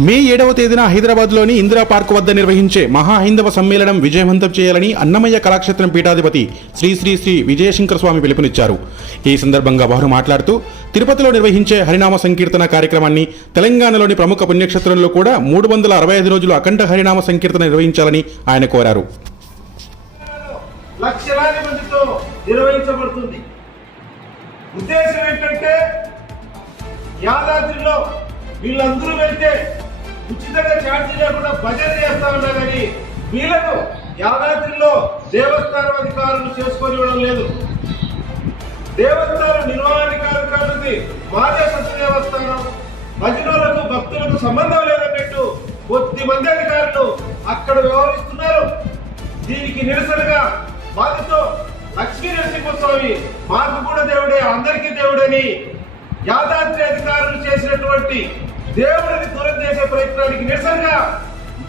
మే 7వ తేదీన హైదరాబాద్లోని ఇందిరా పార్క్ వద్ద నిర్వహించే మహా హైందవ సమ్మేళనం విజయవంతం చేయాలని అన్నమయ్య కళాక్షేత్రం పీఠాధిపతి శ్రీ శ్రీ శ్రీ విజయశంకర స్వామి పిలుపునిచ్చారు. ఈ సందర్భంగా వారు మాట్లాడుతూ తిరుపతిలో నిర్వహించే హరినామ సంకీర్తన కార్యక్రమాన్ని తెలంగాణలోని ప్రముఖ పుణ్యక్షేత్రంలో కూడా 365 రోజులు అఖండ హరినామ సంకీర్తన నిర్వహించాలని ఆయన కోరారు. లక్షలాది మందితో నిర్వహించబడుతుంది. ఉద్దేశం ఏంటంటే యాదాద్రిలో వీళ్ళందరూ వెళ్తే ఉచితంగా ఛార్జీ లేకుండా భజన చేస్తా ఉన్నా కానీ వీళ్ళను యాదాద్రిలో దేవస్థానం అధికారులు చేసుకొని ఇవ్వడం లేదు. దేవస్థానం నిర్వహణాధికారులకి మాదే సత్య దేవస్థానం భజనలకు భక్తులకు సంబంధం లేదన్నట్టు కొద్ది మంది అధికారులు అక్కడ వ్యవహరిస్తున్నారు. దీనికి నిరసనగా బాధతో లక్ష్మీ నరసింహస్వామి మాకు కూడా దేవుడే, అందరికీ దేవుడని యాదాద్రి అధికారులు చేసినటువంటి దేవుడిని దూరం చేసే ప్రయత్నానికి నిరసనగా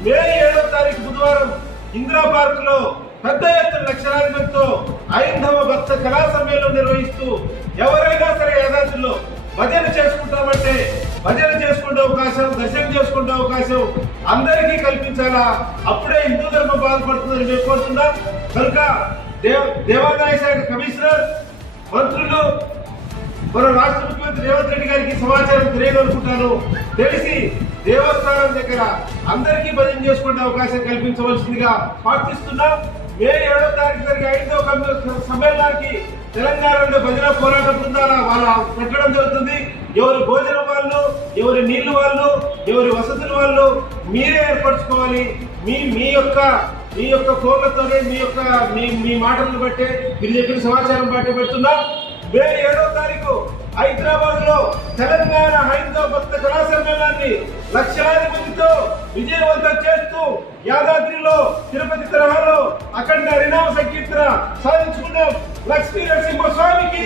మే 7వ తారీఖు బుధవారం ఇందిరా పార్క్ లో పెద్ద ఎత్తున లక్షలాది మందితో ఐంధవ భక్త కళా సమ్మేళనం నిర్వహిస్తూ ఎవరైనా సరే యాదాద్రిలో భజన చేసుకుంటామంటే భజన చేసుకునే అవకాశం, దర్శనం చేసుకునే అవకాశం అందరికీ కల్పించాలా. అప్పుడే హిందూ ధర్మం బాధపడుతుందని మేము కోరుతున్నాం. కనుక దేవాదాయ శాఖ కమిషనర్, మంత్రులు, మన రాష్ట్ర ముఖ్యమంత్రి రేవంత్ రెడ్డి గారికి సమాచారం తెలియగలుగుతాను. తెలిసి దేవస్థానం దగ్గర అందరికీ భజన చేసుకునే అవకాశం కల్పించవలసిందిగా ప్రార్థిస్తున్నాం. మే 7వ తారీఖు జరిగే 5వ సమ్మేళనానికి తెలంగాణలో భజన పోరాట బృందాల వాళ్ళ పెట్టడం జరుగుతుంది. ఎవరి భోజనం వాళ్ళు, ఎవరి నీళ్లు వాళ్ళు, ఎవరి వసతుల వాళ్ళు మీరే ఏర్పరచుకోవాలి. మీ యొక్క ఫోన్లతోనే మీ మాటలను బట్టే మీరు చెప్పిన సమాచారం బట్టి పెడుతున్నాం. మే 7వ తారీఖు హైదరాబాద్ లో తెలంగాణ హైందవ భక్త కళా సమ్మేళనాన్ని లక్షలాది మందితో విజయవంతం చేస్తూ యాదాద్రిలో తిరుపతి తరహాలో అఖండ హరినామ సంకీర్తన సాధించుకున్నాం. లక్ష్మీ నరసింహ స్వామికి